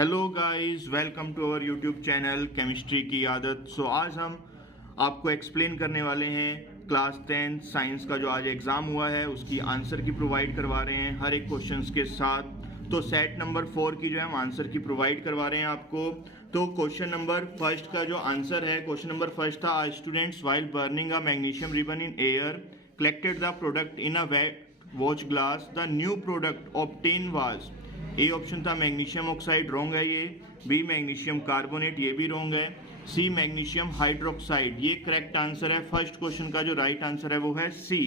Hello guys, welcome to our YouTube channel chemistry की आदत। आज हम आपको एक्सप्लेन करने वाले हैं क्लास 10 साइंस का जो आज एग्ज़ाम हुआ है उसकी आंसर की प्रोवाइड करवा रहे हैं हर एक क्वेश्चंस के साथ। तो सेट नंबर 4 की जो है हम आंसर की प्रोवाइड करवा रहे हैं आपको। तो क्वेश्चन नंबर फर्स्ट का जो आंसर है, क्वेश्चन नंबर फर्स्ट था, students while burning a magnesium ribbon in air collected the product in a wet watch glass, the new product obtain was. A option था मैग्नीशियम ऑक्साइड, रॉन्ग है ये। B magnesium carbonate, ये भी wrong है। C magnesium hydroxide, ये correct answer है। First question का जो राइट आंसर है वो है सी।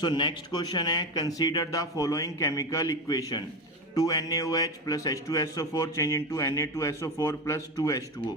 सो नेक्स्ट क्वेश्चन है, consider the following chemical equation 2NaOH plus H2SO4 change into Na2SO4 plus 2H2O।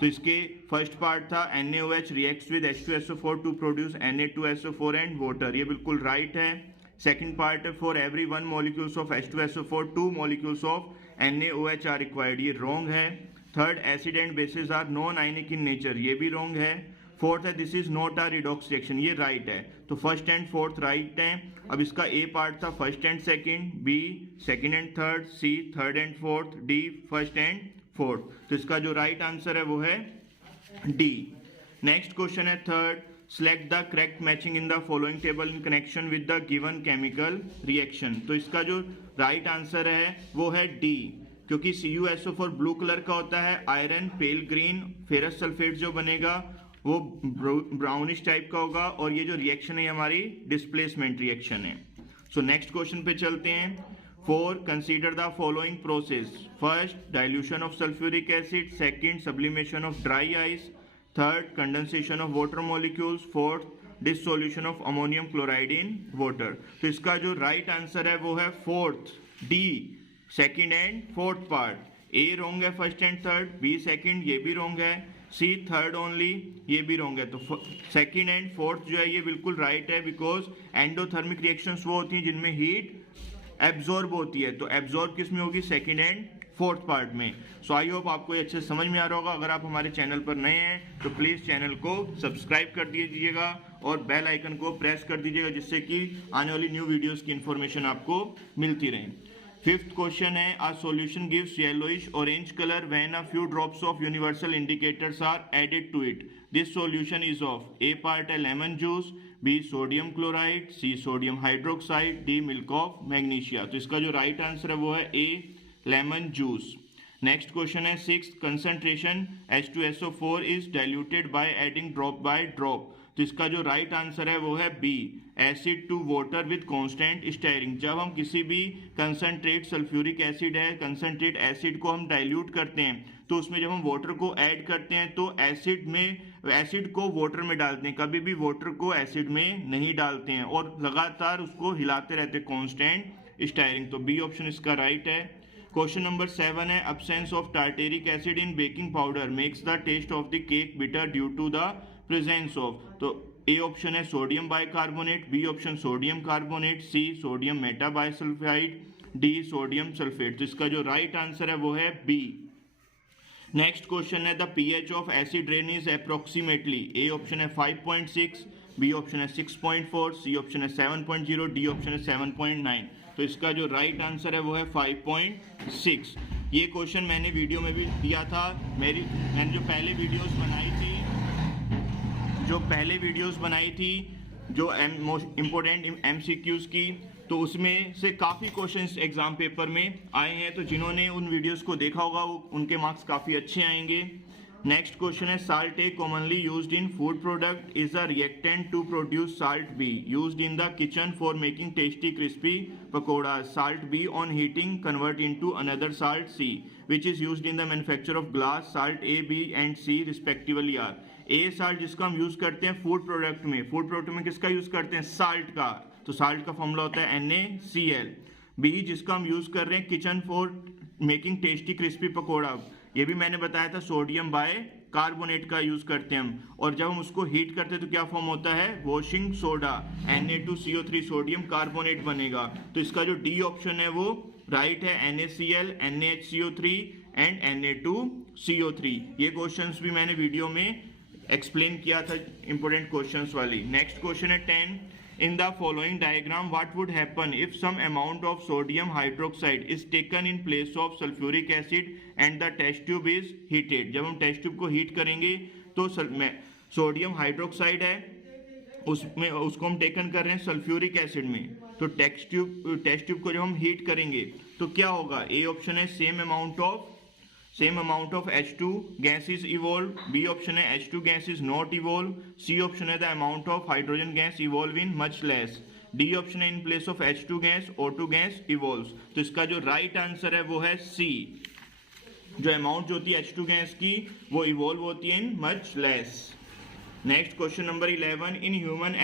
तो इसके फर्स्ट पार्ट था NaOH reacts with H2SO4 to produce Na2SO4 and water, ये बिल्कुल राइट है। सेकेंड पार्ट है, for every 1 molecules of H2SO4 2 molecules of NaOH are required, ये wrong है। Third, acid and bases are non ionic in nature, ये भी wrong है। Fourth है, this is not a redox reaction, ये right है। तो फर्स्ट एंड फोर्थ राइट है। अब इसका ए पार्ट था first and second, B second and third, C third and fourth, D first and fourth. तो इसका जो राइट आंसर है वो है डी। नेक्स्ट क्वेश्चन है third, select the correct matching in the following table in connection with the given chemical reaction। तो इसका जो राइट आंसर है वो है डी, क्योंकि CuSO4 ब्लू कलर का होता है, आयरन पेल ग्रीन, फेरस सल्फेट जो बनेगा वो ब्राउनिश टाइप का होगा, और ये जो रिएक्शन है हमारी डिस्प्लेसमेंट रिएक्शन है। सो नेक्स्ट क्वेश्चन पे चलते हैं। 4, consider the following process. First, dilution of sulphuric acid. Second, sublimation of dry ice. Third, condensation of water molecules. Fourth, dissolution of ammonium chloride in water. तो इसका जो right answer है वो है fourth, D, second and fourth part. A wrong है first and third, B second, ये भी wrong है, सी थर्ड ओनली, ये भी रॉन्ग है। तो सेकंड एंड फोर्थ जो है ये बिल्कुल राइट है, बिकॉज एंडोथर्मिक रिएक्शंस वो होती हैं जिनमें हीट एब्जॉर्ब होती है। तो एब्जॉर्ब किस में होगी? सेकंड एंड फोर्थ पार्ट में। सो आई होप आपको ये अच्छे समझ में आ रहा होगा। अगर आप हमारे चैनल पर नए हैं तो प्लीज चैनल को सब्सक्राइब कर दीजिएगा और बेल आइकन को प्रेस कर दीजिएगा, जिससे कि आने वाली न्यू वीडियोस की इंफॉर्मेशन आपको मिलती रहे। फिफ्थ क्वेश्चन है, a solution gives yellowish orange colour when a few drops of universal indicators are added to it. This solution is of, A part है lemon juice, B sodium chloride, C sodium hydroxide, D milk of magnesia. तो इसका जो right answer है वो है A, lemon juice. Next question है 6, concentration H2SO4 is diluted by adding drop by drop. तो इसका जो राइट आंसर है वो है B, acid to water with constant stirring. जब हम किसी भी कंसंट्रेट सल्फ्यूरिक एसिड है, कंसंट्रेट एसिड को हम डाइल्यूट करते हैं तो उसमें जब हम वाटर को ऐड करते हैं तो एसिड को वाटर में डालते हैं, कभी भी वाटर को एसिड में नहीं डालते हैं, और लगातार उसको हिलाते रहते हैं कांस्टेंट स्टीयरिंग। तो बी ऑप्शन इसका राइट है। क्वेश्चन नंबर 7 है, absence of tartaric acid in baking powder makes the taste of the cake bitter due to the presence of। तो ए ऑप्शन है sodium bicarbonate, B option sodium carbonate, C sodium meta bisulphide, D sodium sulphate. तो इसका जो right answer है वो है B. Next question है, the pH of acid rain is approximately. A option है 5.6, बी ऑप्शन है 6.4, सी ऑप्शन है 7.0, डी ऑप्शन है 7.9। तो इसका जो राइट आंसर है वो है 5.6। ये क्वेश्चन मैंने वीडियो में भी दिया था। मैंने जो पहले वीडियोस बनाई थी जो मोस्ट इम्पोर्टेंट MCQs की, तो उसमें से काफ़ी क्वेश्चंस एग्जाम पेपर में आए हैं। तो जिन्होंने उन वीडियोस को देखा होगा उनके मार्क्स काफ़ी अच्छे आएंगे। नेक्स्ट क्वेश्चन है, salt A commonly used in food product is a reactant to produce salt B used in the kitchen for making tasty crispy pakora. Salt B on heating convert into another salt C which is used in the manufacture of glass. Salt A, B and C respectively are. A salt जिसका हम use करते हैं food product में किसका use करते हैं? Salt का। तो साल्ट का फॉर्मूला होता है NaCl। बी जिसका हम यूज कर रहे हैं kitchen for making tasty crispy pakora, ये भी मैंने बताया था सोडियम बाय कार्बोनेट का यूज करते हैं हम, और जब हम उसको हीट करते हैं तो क्या फॉर्म होता है? Washing soda, Na2CO3 sodium carbonate बनेगा। तो इसका जो डी ऑप्शन है वो राइट है, NaCl, NaHCO3 एंड Na2CO3। ये क्वेश्चंस भी मैंने वीडियो में एक्सप्लेन किया था इंपोर्टेंट क्वेश्चंस वाली। नेक्स्ट क्वेश्चन है 10, In the following diagram, what would happen if some amount of sodium hydroxide is taken in place of sulfuric acid and the test tube is heated? जब हम test tube को heat करेंगे तो sodium hydroxide है, उसमें उसको हम taken कर रहे हैं सल्फ्यूरिक एसिड में, तो टेस्ट ट्यूब को जब हम हीट करेंगे तो क्या होगा? ए ऑप्शन है same amount of H2 gas is evolve, B option है H2 gas is not evolve, C option है the amount of hydrogen gas evolve in much less, D option है in place of H2 gas O2 gas evolves. तो इसका जो right answer है वो है सी, जो अमाउंट जो होती है H2 गैस की वो इवॉल्व होती है in much less. Next question number 11, in human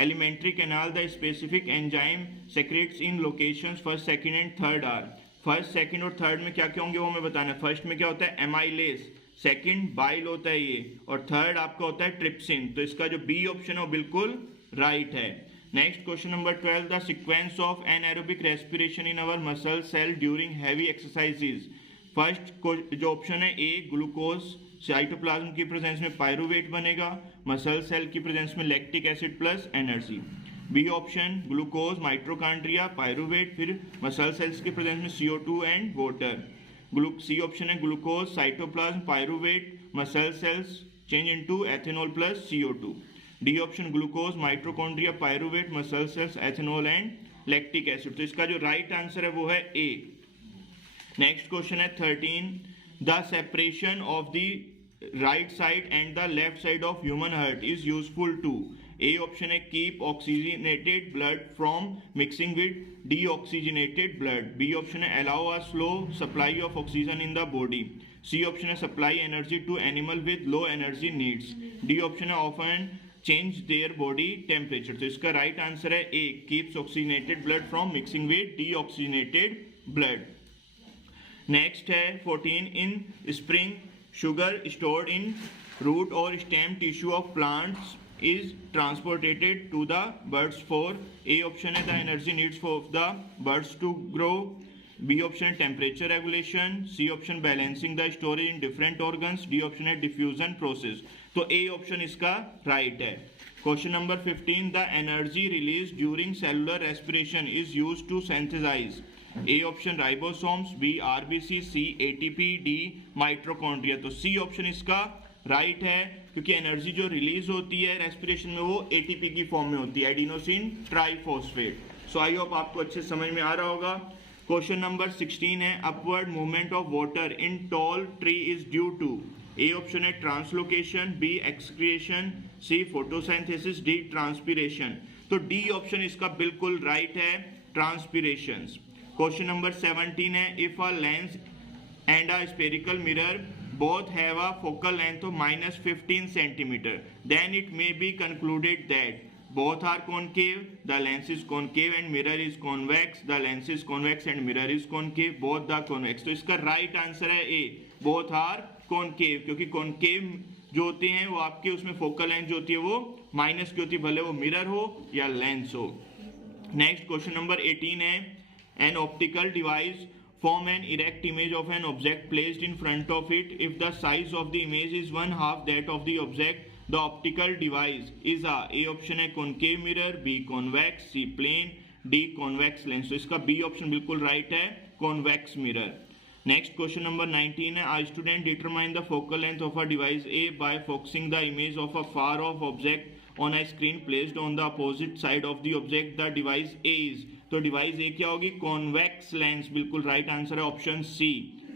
alimentary canal the specific enzyme secretes in locations first, second and third are. First, second और थर्ड में क्या क्या होंगे वो हमें बताना है। फर्स्ट में क्या होता है? एमाइलेज, सेकंड बाइल होता है ये, और थर्ड आपका होता है ट्रिप्सिन। तो इसका जो बी ऑप्शन है वो बिल्कुल राइट है। Next question number 12, the sequence of anaerobic respiration in our muscle cell during heavy exercises. First जो ऑप्शन है ए, ग्लूकोज साइटोप्लाज्म की प्रेजेंस में पायरूवेट बनेगा, मसल सेल की प्रेजेंस में lactic acid plus energy. B option glucose mitochondria pyruvate, फिर muscle cells की presence में CO2 and water. C option है glucose cytoplasm pyruvate, muscle cells change into ethanol plus CO2। D option glucose mitochondria pyruvate, muscle sales ethanol and lactic acid. तो इसका जो right answer है वो है ए। Next question है 13, the separation of the right side and the left side of human heart is useful to. A option है keep oxygenated blood from mixing with deoxygenated blood, B option है allow a slow supply of oxygen in the body, C option है supply energy to animal with low energy needs, D option है often change their body temperature. तो इसका right answer है A, keeps oxygenated blood from mixing with deoxygenated blood. Next है 14, इन spring sugar stored in root or stem tissue of plants is transported to the birds for। A option है the energy needs for the birds to grow, B option है temperature regulation, C option balancing the storage in different organs, D option है diffusion process। तो A option इसका right है। Question number 15, the energy released during cellular respiration is used to synthesize। A option ribosomes, B RBC, C ATP, D mitochondria. तो C option इसका right है, क्योंकि energy जो release होती है रेस्पिरेशन में वो एटीपी की फॉर्म में होती है, adenosine triphosphate. So I hope आपको अच्छे समझ में आ रहा होगा। क्वेश्चन नंबर 16 है, upward movement of water in tall tree is due to. A option है translocation, B excretion, C photosynthesis, D transpiration. तो डी ऑप्शन इसका बिल्कुल राइट है, ट्रांसपिरेशन। क्वेश्चन नंबर 17 है, if a lens and a spherical mirror both have a focal length of -15 centimeter, then it may be concluded that both are concave, the lens is concave and mirror is convex, the lens is convex and mirror is concave, both are convex। तो इसका right answer है ए, both are concave, क्योंकि concave जो होते हैं वो आपके उसमें फोकल लेंथ जो होती है वो माइनस की होती है, भले वो मिरर हो या लेंस हो। नेक्स्ट क्वेश्चन नंबर 18 है, an optical device form an erect image of an object placed in front of it. If the size of the image is 1/2 that of the object, the optical device is A option है concave mirror, B convex, C plane, D convex lens। तो इसका B option बिल्कुल right है, convex mirror। Next question number 19 है, a student determine the focal length of a device A by focusing the image of a far off object on a screen placed on the opposite side of the object the device A is। तो device A क्या होगी, convex lens. बिल्कुल right answer है option C.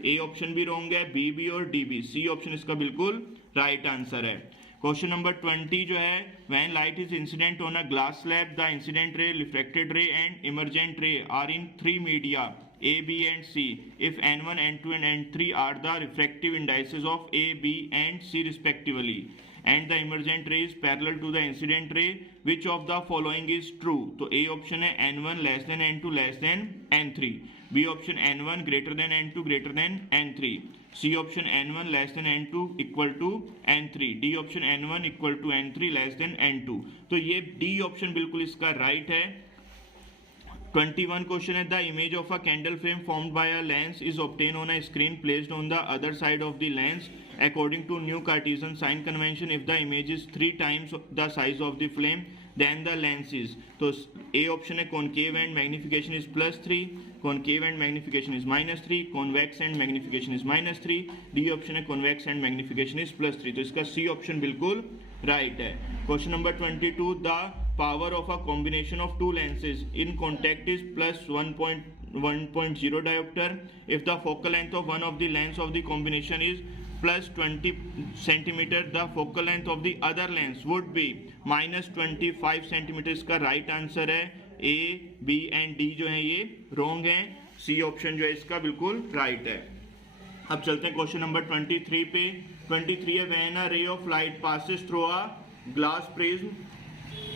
A option भी wrong है, B भी और D भी। सी ऑप्शन इसका बिल्कुल राइट आंसर है। क्वेश्चन नंबर 20 जो है, when light is incident on a glass slab the incident ray, reflected ray and emergent ray are in 3 media A, B and C. If N1, N2 and N3 are the refractive indices of A, B and C respectively, and the emergent ray is parallel to the incident ray, which of the following is true? तो A option है N1 less than N2 less than N3, B option N1 greater than N2 greater than N3, C option N1 less than N2 equal to N3, D option N1 equal to N3 less than N2। तो ये D option बिल्कुल इसका right है। 21 question है, the image of a candle flame formed by a lens is obtain on a screen placed on the other side of the lens according to new Cartesian sign convention। if the image is 3 times the size of the flame, then the lenses. तो A option है concave and magnification is +3, concave and magnification is -3, convex and magnification is -3, D option है convex and magnification is +3। तो इसका C option बिल्कुल right है। Question number 22, the power of a combination of two lenses in contact is +1.0 diopter if the focal length of one of the lens of the combination is +20 centimeter, the focal length of the other lens would be -25 centimeter। इसका right answer है A, B and D जो है ये wrong है, C option जो है इसका बिल्कुल राइट है। अब चलते हैं क्वेश्चन नंबर 23 पे। 23 है when a ray of light passes through a glass prism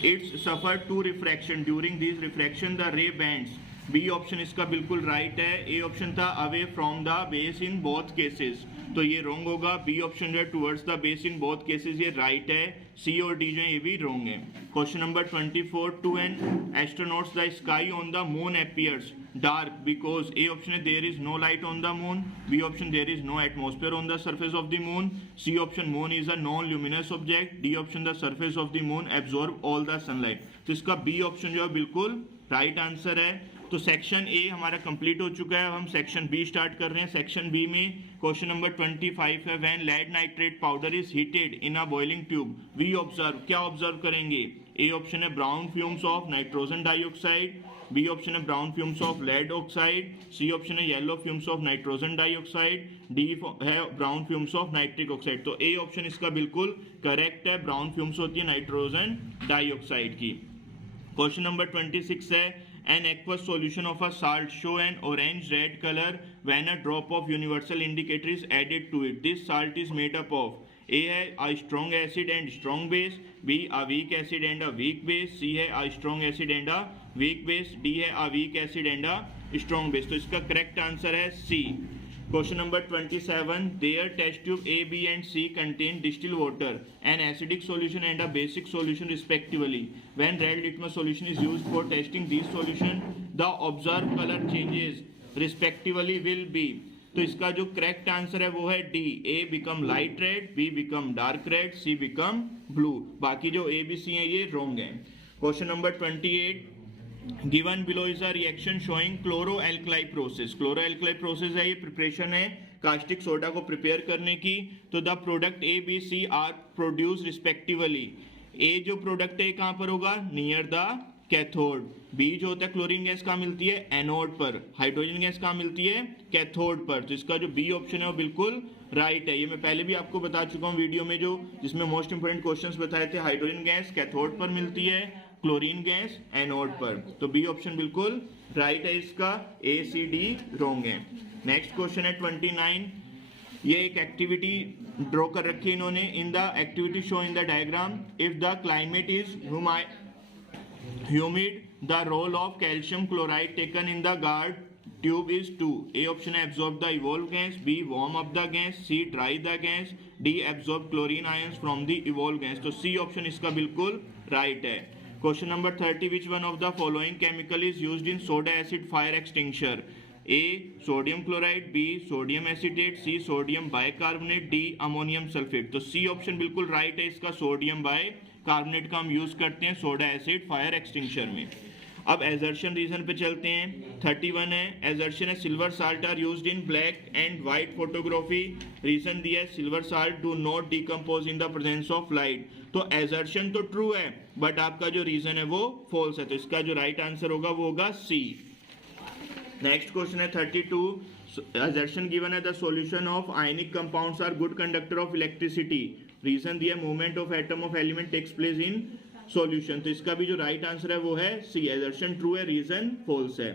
its suffer two refraction, during this refraction the ray bends. B option इसका बिल्कुल राइट है। ए ऑप्शन था away from the base in both cases, तो ये wrong होगा। B option जो है towards the base in both cases, ये राइट है। सी और डी जो है ये भी रॉन्ग है। Question number 24, to an astronauts the sky on the moon appears dark because, A option है there is no light on the moon, B option there is no atmosphere on the surface of the moon, C option moon is a non luminous object, D option the surface of the moon absorb all the sunlight. तो इसका B option जो है बिल्कुल right answer है। तो section A हमारा complete हो चुका है। अब हम सेक्शन बी स्टार्ट कर रहे हैं। सेक्शन बी में क्वेश्चन नंबर 25 है when lead nitrate powder is heated in a boiling tube we observe, क्या ऑब्जर्व करेंगे? ए ऑप्शन है brown fumes of nitrogen dioxide, B option है brown fumes of lead oxide, C option है yellow fumes of nitrogen dioxide, D है brown fumes of nitric oxide. तो A option इसका बिल्कुल correct है, brown fumes होती है नाइट्रोजन डाइऑक्साइड की। क्वेश्चन नंबर 26 है an aqueous solution of a salt show an orange red color when a drop of universal indicator is added to it. This salt is made up of, A है a strong acid and strong base, B a weak acid and a weak base, C है a strong acid and a weak base, D है a weak acid and a strong base। तो इसका correct answer है C। Question number 27, their test tube A, B and C contain distilled water, an acidic solution and a basic solution respectively. When red litmus solution is used for testing these solution, the observed color changes respectively will be। तो इसका जो correct answer है वो है D, A become light red, B become dark red, C become blue। बाकी जो A, B, C है ये रॉन्ग है। Question number 28, given below is a reaction showing chloralkali process. Chloralkali process है ये प्रिपरेशन है कास्टिक सोडा को prepare करने की। तो the product A, B, C are produce respectively. A जो प्रोडक्ट है कहाँ पर होगा? Near the cathode. बी जो होता है क्लोरीन गैस कहाँ मिलती है? एनोड पर। हाइड्रोजन गैस कहाँ मिलती है? कैथोड पर। तो इसका जो बी ऑप्शन है वो बिल्कुल राइट है। ये मैं पहले भी आपको बता चुका हूँ वीडियो में, जो जिसमें मोस्ट इंपोर्टेंट क्वेश्चंस बताए थे। हाइड्रोजन गैस कैथोड पर मिलती है, क्लोरीन गैस एनोड पर। तो बी ऑप्शन बिल्कुल राइट है इसका, ए, सी, डी रॉन्ग है। नेक्स्ट क्वेश्चन है 29, ये एक एक्टिविटी ड्रॉ कर रखी है इन्होंने। In the activity show in the diagram if the climate is humid, the role of calcium chloride taken in the guard tube is 2। A option है absorb the evolved gas, B warm up the gas, C dry the gas, D absorb chlorine ions from the evolved gas। तो C option इसका बिल्कुल right है। Question number 30, which one of the following chemical is used in soda acid fire extinguisher? A sodium chloride, B sodium acetate, C sodium bicarbonate, D ammonium sulfate। तो C option बिल्कुल right है इसका, sodium bicarbonate का हम use करते हैं soda acid fire extinguisher में। अब एजर्शन रीजन पे चलते हैं। 31 है, एजर्शन है silver salt are used in black and white photography. Reason दिया है silver salt do not decompose in the presence of light. तो एजर्शन तो ट्रू है बट आपका जो रीजन है वो फॉल्स है। तो इसका जो राइट आंसर होगा वो होगा सी। नेक्स्ट क्वेश्चन है 32, assertion given है the solution of ionic compounds are good conductor of electricity। Reason दिया movement of atom of element takes place in solution. तो इसका भी जो राइट आंसर है वो है सी, assertion ट्रू है, रीजन फॉल्स है।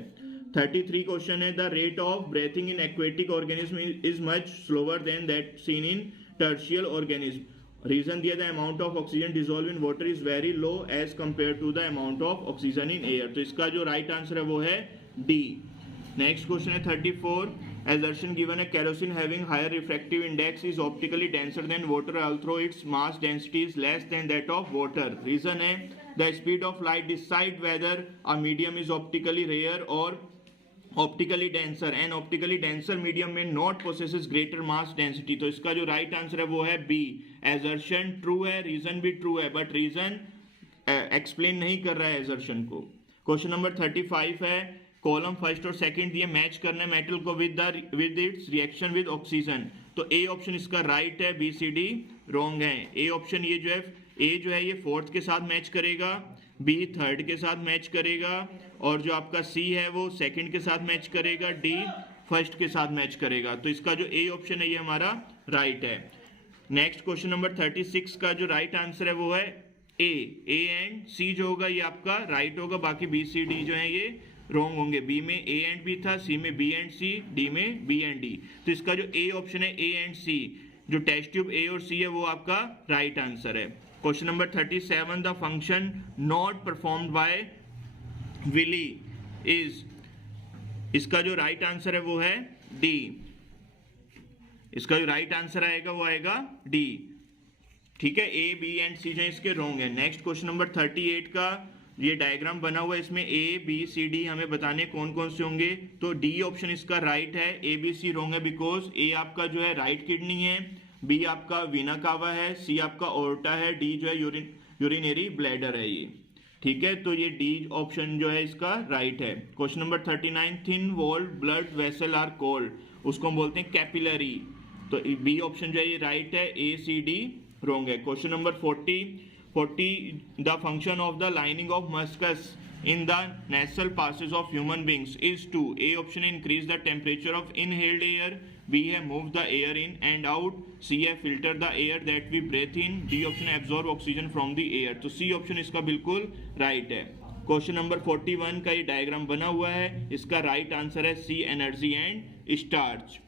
33 क्वेश्चन है the rate of breathing in aquatic organism is much slower than that seen in terrestrial organism. Reason दिया the amount of oxygen dissolve in water is very low as compare to the amount of oxygen in air. तो इसका जो right answer है वो है D. Next question है 34, assertion given है kerosene having higher refractive index is optically denser than water although its mass density is less than that of water। reason है the speed of light decide whether a medium is optically rare or optically denser and optically denser medium में not possesses greater mass density। तो इसका जो right answer है वो है B, assertion true है, reason भी ट्रू है बट रीजन एक्सप्लेन नहीं कर रहा है एजर्शन को। क्वेश्चन नंबर 35 है, कॉलम फर्स्ट और सेकंड दिए, मैच करना मेटल को with its reaction with oxygen. तो ए ऑप्शन इसका राइट है, बी सी डी रॉन्ग है। ए ऑप्शन ये जो है ये फोर्थ के साथ मैच करेगा, बी थर्ड के साथ मैच करेगा, और जो आपका सी है वो सेकंड के साथ मैच करेगा, डी फर्स्ट के साथ मैच करेगा। तो इसका जो ए ऑप्शन है ये हमारा राइट है। नेक्स्ट क्वेश्चन नंबर 36 का जो राइट आंसर है वो है ए एंड सी जो होगा ये आपका राइट होगा, बाकी बी सी डी जो है ये रॉन्ग होंगे। बी में ए एंड बी था, सी में बी एंड सी, डी में बी एंड डी। तो इसका जो ए ऑप्शन है ए एंड सी, जो टेस्ट ट्यूब ए और सी है वो आपका राइट आंसर है। Question number 37, the function not performed by villi is, इसका जो राइट आंसर है वो है डी। इसका जो राइट आंसर आएगा वो आएगा डी। ठीक है, ए बी एंड सी जो है इसके रॉन्ग है। नेक्स्ट क्वेश्चन नंबर 38 का ये डायग्राम बना हुआ है, इसमें ए बी सी डी हमें बताने कौन कौन से होंगे। तो डी ऑप्शन इसका राइट है, ए बी सी रॉन्ग है बिकॉज ए आपका जो है राइट किडनी है, बी आपका वीना कावा है, सी आपका ओर्टा है, डी जो है यूरिनरी ब्लैडर है ये। ठीक है, तो ये डी ऑप्शन जो है इसका राइट है। Question number 39, thin walled blood vessel are called, उसको हम बोलते हैं कैपिलरी। तो बी ऑप्शन जो है ये राइट है, ए सी डी रॉन्ग है। Question number 40, the function of the lining of mucus in the nasal passages of human beings is to, A option increase the temperature of inhaled air, B है move the air in and out, C है filter the air that we breathe in, D option absorb oxygen from the air। तो C option इसका बिल्कुल right है। Question number 41 का ये diagram बना हुआ है, इसका राइट आंसर है C energy and starch.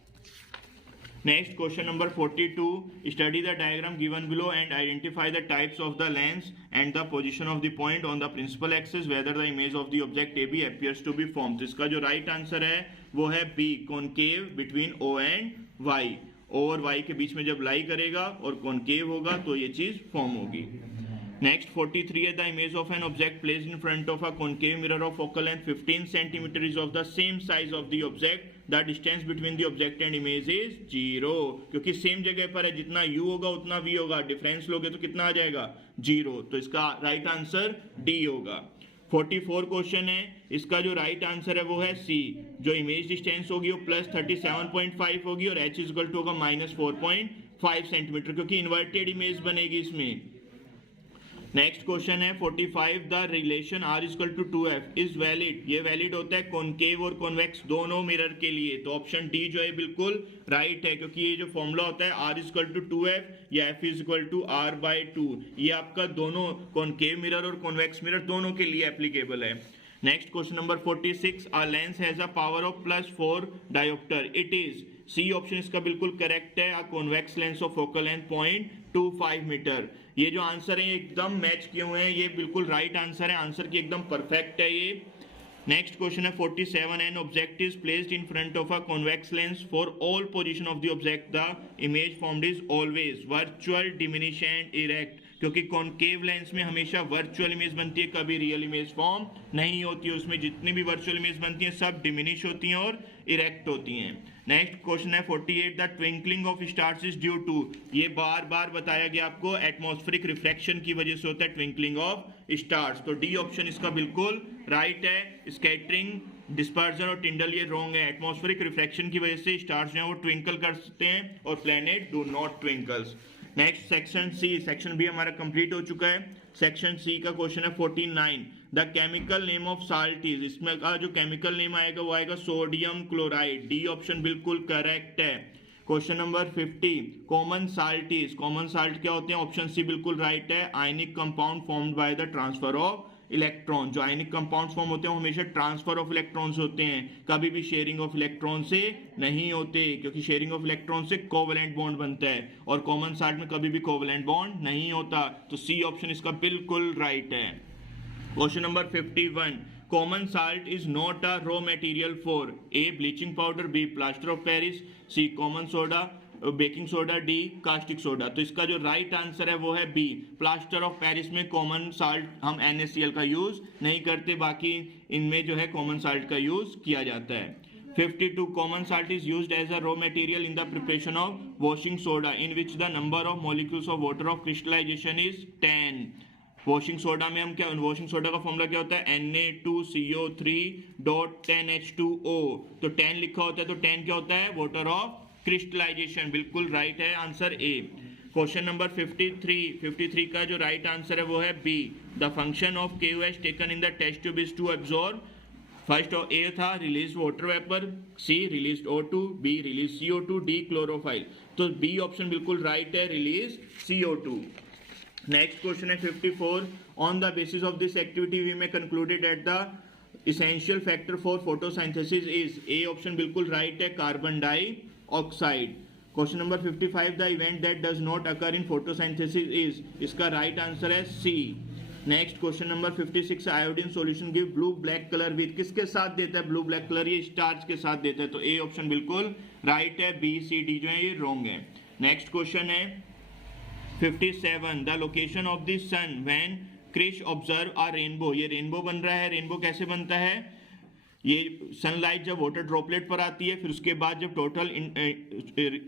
Next question number 42, study the diagram given below and identify the types of the lens and the position of the point on the principal axis whether the image of the object AB appears to be formed। तो इसका जो right answer है वो है B, concave between O and Y। O और Y के बीच में जब लाई करेगा और concave होगा तो ये चीज फॉर्म होगी। Next 43 है, the image of an object placed in front of a concave mirror of focal length 15 cm is of the same size of the object, the distance between the object and image is 0। क्योंकि same जगह पर है, जितना u होगा उतना v होगा, difference लोगे तो कितना आ जाएगा 0। तो इसका राइट आंसर D होगा। 44 क्वेश्चन है, इसका जो राइट आंसर है वो है C, जो इमेज डिस्टेंस होगी वो +37.5 होगी और h इक्वल टू होगा -4.5 सेंटीमीटर, क्योंकि इन्वर्टेड इमेज बनेगी इसमें। नेक्स्ट क्वेश्चन है 45, the relation R equal to 2F is valid, ये वैलिड होता है कॉनकेव और कॉन्वेक्स दोनों मिरर के लिए। तो ऑप्शन डी जो है बिल्कुल राइट है, क्योंकि ये जो फॉर्मूला होता है R इक्वल टू 2F या F is equal to R/2, ये आपका दोनों कॉनकेव मिरर और कॉन्वेक्स मिरर दोनों के लिए एप्लीकेबल है। Next question number 46, a lens has a power of +4 dioptre, it is, C option इसका बिल्कुल करेक्ट है, a convex lens of focal length 0.25 metre. ये जो आंसर है एकदम मैच किए हुए हैं, ये बिल्कुल राइट आंसर है, आंसर की एकदम परफेक्ट है ये। नेक्स्ट क्वेश्चन है 47, an object is placed in front of a convex lens for all position of the object, the image formed is always virtual, diminish and erect. क्योंकि concave lens में हमेशा virtual image बनती है, कभी real image form नहीं होती है, उसमें जितनी भी वर्चुअल इमेज बनती है सब डिमिनिश होती हैं और इरेक्ट होती हैं। नेक्स्ट क्वेश्चन है 48, the twinkling of stars is due to, ये बार बार बताया गया आपको, एटमॉस्फेरिक रिफ्लेक्शन की वजह से होता है ट्विंकलिंग ऑफ स्टार्स। तो डी ऑप्शन इसका बिल्कुल राइट है। स्कैटरिंग, डिस्पर्जन और टिंडल ये रॉन्ग है, एटमॉस्फेरिक रिफ्लेक्शन की वजह से स्टार्स जो है वो ट्विंकल करते हैं और planet do not twinkles. Next section C, section B हमारा कंप्लीट हो चुका है। सेक्शन सी का क्वेश्चन है 49, the chemical name of salt is, इसमें का जो केमिकल नेम आएगा वो आएगा सोडियम क्लोराइड, डी ऑप्शन बिल्कुल करेक्ट है। Question number 50, common salt is, common salt क्या होते हैं, ऑप्शन सी बिल्कुल राइट है, ionic compound formed by the transfer of electron. जो आयनिक कंपाउंड्स फॉर्म होते हैं वो हमेशा ट्रांसफर ऑफ इलेक्ट्रॉन्स होते हैं, कभी भी शेयरिंग ऑफ इलेक्ट्रॉन से नहीं होते, क्योंकि शेयरिंग ऑफ इलेक्ट्रॉन से कोवेलेंट बॉन्ड बनता है और कॉमन साल्ट में कभी भी कोवेलेंट बॉन्ड नहीं होता। तो सी ऑप्शन इसका बिल्कुल राइट है। Question number 51, common salt is not a raw material for, A bleaching powder, B plaster of Paris, C common soda, baking soda, D caustic soda. तो इसका जो राइट आंसर है वो है बी, प्लास्टर ऑफ पेरिस में common salt हम NaCl का use नहीं करते, बाकी इनमें जो है कॉमन साल्ट का यूज किया जाता है। 52, common salt is used as a raw material in the preparation of washing soda in which the number of molecules of water of crystallization is 10। Washing soda में हम क्या, वॉशिंग सोडा का formula क्या होता है, Na2CO3.10H2O, तो 10 लिखा होता है तो 10 क्या होता है, वाटर ऑफ क्रिस्टलाइजेशन, बिल्कुल राइट है आंसर ए। क्वेश्चन नंबर 53 का जो राइट आंसर है वो है B, the function of KOH taken in the test tube is to absorb, first A था release water vapour, C release O2, B release CO2, D chlorophyll, तो B option बिल्कुल right है, release CO2। Next question है 54, on the basis of this activity we may concluded eight the essential factor for photosynthesis is, A option बिल्कुल right है, carbon dioxide. Question number 55, the event that does not occur in photosynthesis is, इसका right answer है C. Next question number 56, iodine solution give blue black colour with, किसके साथ देता है blue black colour, ये starch के साथ देता है, तो ए ऑप्शन बिल्कुल राइट है, बी सी डी जो है ये रॉन्ग है। नेक्स्ट क्वेश्चन है 57, the location of the sun when Krish observe a rainbow, ये रेनबो बन रहा है, रेनबो कैसे बनता है, ये सनलाइट जब वाटर ड्रॉपलेट पर आती है, फिर उसके बाद जब टोटल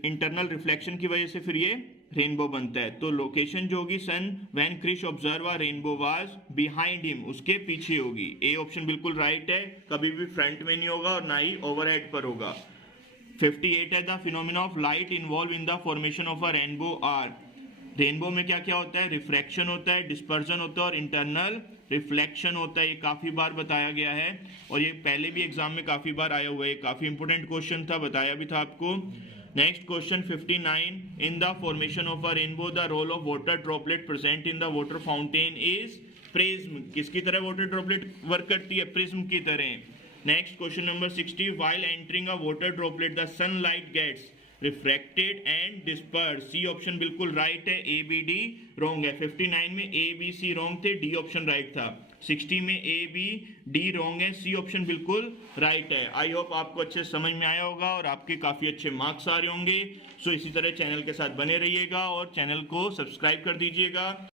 इंटरनल रिफ्लेक्शन की वजह से फिर ये रेनबो बनता है, तो लोकेशन जो होगी sun when Krish observe a rainbow was behind him, उसके पीछे होगी, ए ऑप्शन बिल्कुल राइट है, कभी भी फ्रंट में नहीं होगा और ना ही ओवरहेड पर होगा। 58 है, the phenomena of light involve in the formation of a rainbow are, rainbow में क्या क्या होता है, रिफ्रैक्शन होता है, डिस्पर्जन होता है और इंटरनल रिफ्लेक्शन होता है, ये काफी बार बताया गया है और ये पहले भी एग्जाम में काफी बार आया हुआ है, काफी इंपोर्टेंट क्वेश्चन था, बताया भी था आपको। Next question 59, in the formation of a rainbow the role of water droplet present in the water fountain is prism, किसकी तरह वाटर ड्रॉपलेट वर्क करती है, प्रिज्म की तरह। Next question number 60, while entering a water droplet the sunlight gets refracted and disperse, C option बिल्कुल right है, A B D wrong है। 59 में ए बी सी रॉन्ग थे, डी ऑप्शन राइट था। 60 में ए बी डी रॉन्ग है, सी option बिल्कुल right है। आई होप आपको अच्छे समझ में आया होगा और आपके काफी अच्छे मार्क्स आ रहे होंगे। सो इसी तरह चैनल के साथ बने रहिएगा और चैनल को सब्सक्राइब कर दीजिएगा।